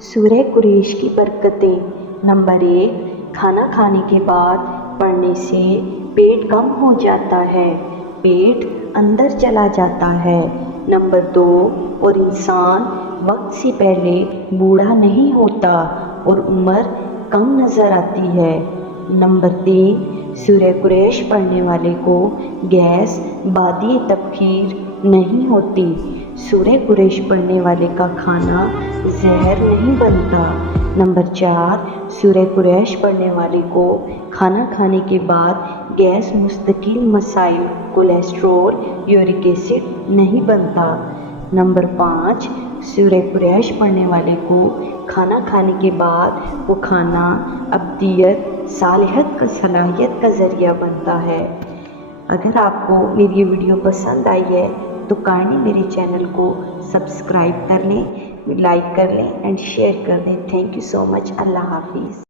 سورہ قریش کی برکتیں۔ نمبر 1، کھانا کھانے کے بعد پڑھنے سے پیٹ کم ہو جاتا ہے، پیٹ اندر چلا جاتا ہے۔ نمبر 2، اور انسان وقت سے پہلے بوڑھا نہیں ہوتا اور عمر کم نظر آتی ہے۔ نمبر 3، سورہ قریش پڑھنے والے کو گیس بادی تبخیر نہیں ہوتی۔ سورہ قریش پڑھنے والے کا کھانا زہر نہیں بنتا۔ نمبر 4، سورہ قریش پڑھنے والے کو کھانا کھانے کے بعد گیس مستقل مسائل کولیسٹرول یورک ایسڈ نہیں بنتا۔ نمبر 5، سورہ قریش پڑھنے والے کو کھانا کھانے کے بعد وہ کھانا ابدیت صالحت کا صلاحیت کا ذریعہ بنتا ہے۔ اگر آپ کو میری یہ ویڈیو پسند آئی ہے تو کائنڈلی میرے چینل کو سبسکرائب کر لیں، لائک کر لیں اینڈ شیئر کر دیں۔ تھینک یو سو مچ۔ اللہ حافظ۔